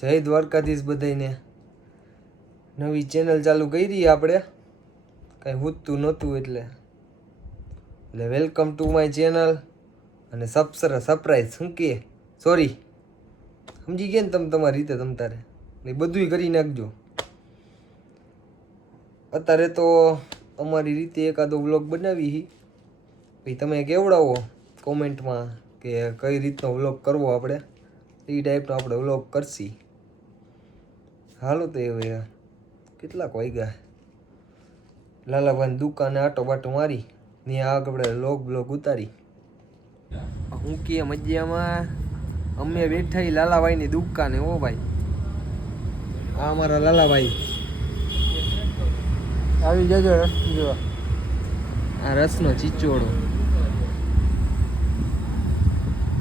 જય દ્વારકાધીશ બધાને. નવી ચેનલ ચાલુ કરી આપણે, કાંઈ હૂતું નહોતું એટલે વેલકમ ટુ માય ચેનલ. અને સરપ્રાઈઝ શું કહે, સોરી, સમજી ગયા ને તમે તમારી રીતે તમ તારે ને બધુંય કરી નાખજો. અત્યારે તો અમારી રીતે એકાદો વ્લોગ બનાવી, પછી તમે કેવડાવો કોમેન્ટમાં કે કઈ રીતનો વ્લોગ કરવો આપણે, એ ટાઈપનો આપણે વ્લોગ કરશી. હાલો તો હવે કેટલાક વાગ્યા, લાલાભાઈની દુકાને આટો બાટો મારી ને આપણે વ્લોગ ઉતારી. હું કે મજામાં અમે બેઠા લાલાભાઈની દુકાને. હો ભાઈ, આ અમારા લાલાભાઈ આવી જજો રસ જોવા. આ રસનો ચીચોડો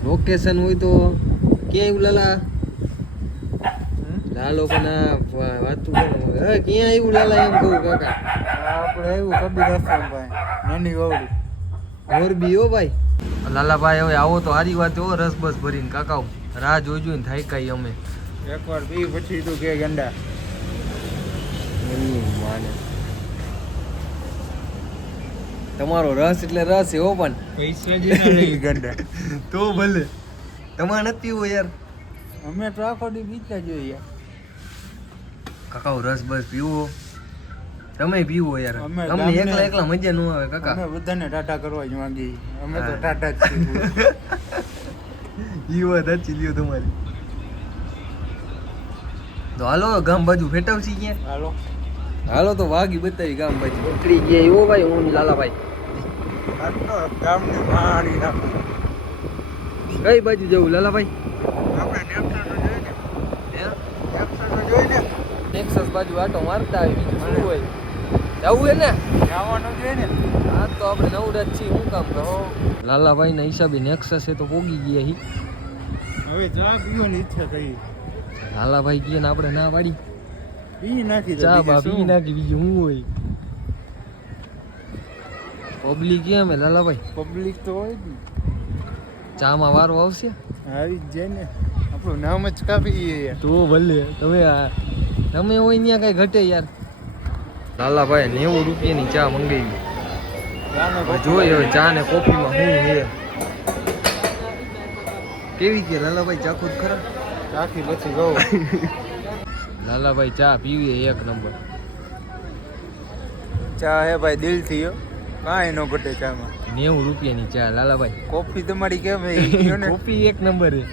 લોકેશન હોય તો ક્યાં આવ્યું લાલા? લાલો પણ વાતું ક્યાં આવ્યું લાલા એમ કહું કાકા. આપણે આવ્યું કબીર આશ્રમભાઈ નાની ગૌરી મોરબી. હો ભાઈ લાલાભાઈ, હવે આવો તો સારી વાત. હો રસ બસ ભરીને કાકા રાહ જોઈ ને થાય કાંઈ અમે એકવાર પી પછી તું કે ગંડા માને. તમારો રસ એટલે રસ એવો પણ પૈસા જ નહીં ગંડા તો ભલે તમારે નથી પીવો યાર. અમે તો આખો દી પીતા જોઈએ. કાકા રસ બસ પીવો, તમે પીવો યાર. અમે અમને એકલા એકલા મજા ન આવે કાકા. અમે બધાને ટાટા કરવા જ માંગી. અમે તો ટાટા જ છીએ. ઈ વાત સાચી લ્યો તમારી. તો હાલો ગામ બાજુ ફેટાવશી ક્યાં? હાલો હાલો તો વાગી બતાવી ગામ બાજુ. ઉતરી ગયા એવો ભાઈ હું લાલાભાઈ. ગામની મારી નાખો. કઈ બાજુ જવું લાલાભાઈ? આપણે નેક્સસ જોઈને નેક્સસ બાજુ આટો મારતા આવી. બીજું શું હોય, જવું હે ને? જવાનું જોઈએ ને. હા તો આપણે નવરાજ છીએ, શું કામ કરો? લાલાભાઈના હિસાબે નેક્સસ એ તો પોગી ગયા હી. હવે ચા પીવાની ઈચ્છા થઈ. લાલાભાઈ કહે ને આપણે ના પાડી. પી નાખી દે. ચા બા પી નાખી, બીજું શું હોય? પબ્લિક કેમ હે લાલાભાઈ? પબ્લિક તો હોય જ ને. ચામાં વારો આવશે? આવી જ જાય ને. આપણું નામ જ કાપી તો ભલે તમે તમે હોય ત્યાં કઈ ઘટે યાર. લાલાભાઈ 90 રૂપિયાની ચા મંગાવી. જોઈ હવે ચા ને કોફીમાં શું છે કેવી કે લાલાભાઈ ચાખો જ ખરા. ચાખી પછી ગયો. લાલાભાઈ ચા પીવી એક નંબર. ચા હે ભાઈ દિલથી હો. કાંઈ ન ઘટે ચામાં. 90 રૂપિયાની ચા લાલાભાઈ. કોફી તમારી કેમ હે? કોફી એક નંબર છે.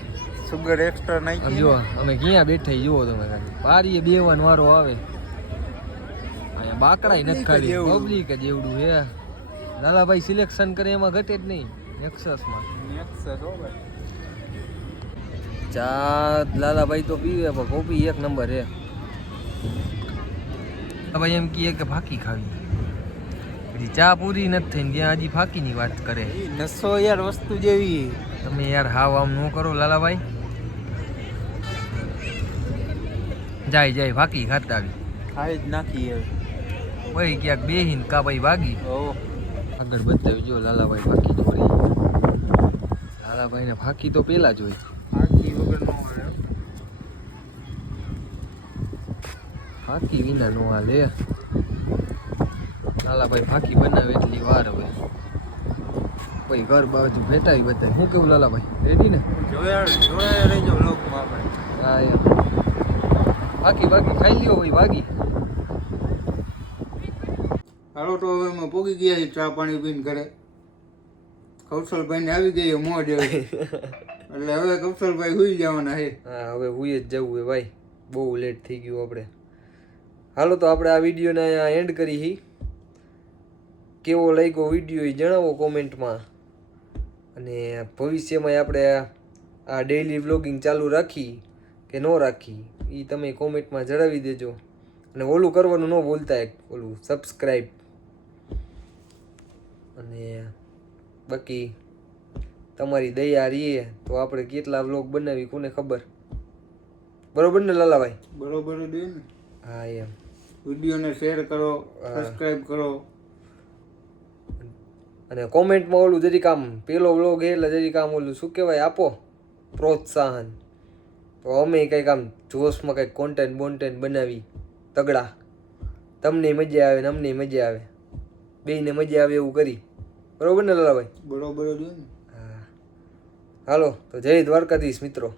સુગર એક્સ્ટ્રા નાખી. જો અમે ક્યાં બેઠા જુઓ તમે ખાલી પારીએ બેવાનો વારો આવે. અહીંયા બાકડા નથી ખાલી પબ્લિક જ એવડું હે. લાલાભાઈ સિલેક્શન કરે એમાં ઘટે જ નહીં. નેક્સસમાં નેક્સસ હો ભાઈ. ચા લાલાભાઈ તો પીવે પણ કોફી એક નંબર હે. ભાઈ એમ કહે કે ફાકી ખાવી, પછી ચા પૂરી નથી થઈને ત્યાં હજી ફાકીની વાત કરે. નસો યાર વસ્તુ જેવી. તમે યાર હાવ આમ ન કરો લાલાભાઈ. જાય ફાકી ખાતા આવી. ખાઈ જ નાખી હવે. ભાઈ ક્યાંક બેહીન કા ભાઈ ભાગી. ઓ આગળ બતાવી જો લાલાભાઈ ફાકી દોરી. લાલાભાઈને ફાકી તો પેલા જ હોય. આખી વગર નો આવે. ફાકી વિના નો હાલે. લાલાભાઈ ફાકી બનાવે એટલી વાર હવે. ભાઈ ઘર બાજુ ફેટાવી બતાવી. શું કેવું લાલાભાઈ, રેડી ને? જોયા રહેજો બ્લોગમાં આપણે. હા યાર ફાકી ખાઈ લ્યો ભાઈ ભાગી. હાલો તો હવે અમે પોગી ગયા છીએ ચા પાણી પીને ઘરે. કૌશલભાઈ ને આવી ગઈ મોજ એટલે હવે કૌશલભાઈ હુઈ જવાના છે. હા હવે હુઈ જ જવું હે ભાઈ, બહુ લેટ થઈ ગયું આપણે. હાલો તો આપણે આ વિડીયોને અહીંયા એન્ડ કરી હી. કેવો લાગ્યો વિડીયો એ જણાવો કોમેન્ટમાં. અને ભવિષ્યમાં આપણે આ ડેઈલી વ્લોગિંગ ચાલુ રાખી કે ન રાખી એ તમે કોમેન્ટમાં જણાવી દેજો. અને ઓલું કરવાનું ન ભૂલતા, ઓલું સબસ્ક્રાઈબ. અને બાકી તમારી દયા રહીએ તો આપણે કેટલા વ્લોગ બનાવી કોને ખબર. બરોબર ને લાલાભાઈ? બરોબર દે ને. હા એમ. વિડીયોને શેર કરો, સબસ્ક્રાઇબ કરો. અને કોમેન્ટમાં ઓલું જરીક આમ પેલો વ્લોગ એટલે જરીક આમ ઓલું શું કહેવાય આપો પ્રોત્સાહન. તો અમે કંઈક આમ જોશમાં કંઈક કોન્ટેન્ટ બનાવી તગડા, તમને મજા આવે ને અમને મજા આવે, બેયને મજા આવે એવું કરી. બરોબર ને લાલાભાઈ? બરોબર જ હોય ને. હા હાલો તો જય દ્વારકાધીશ મિત્રો.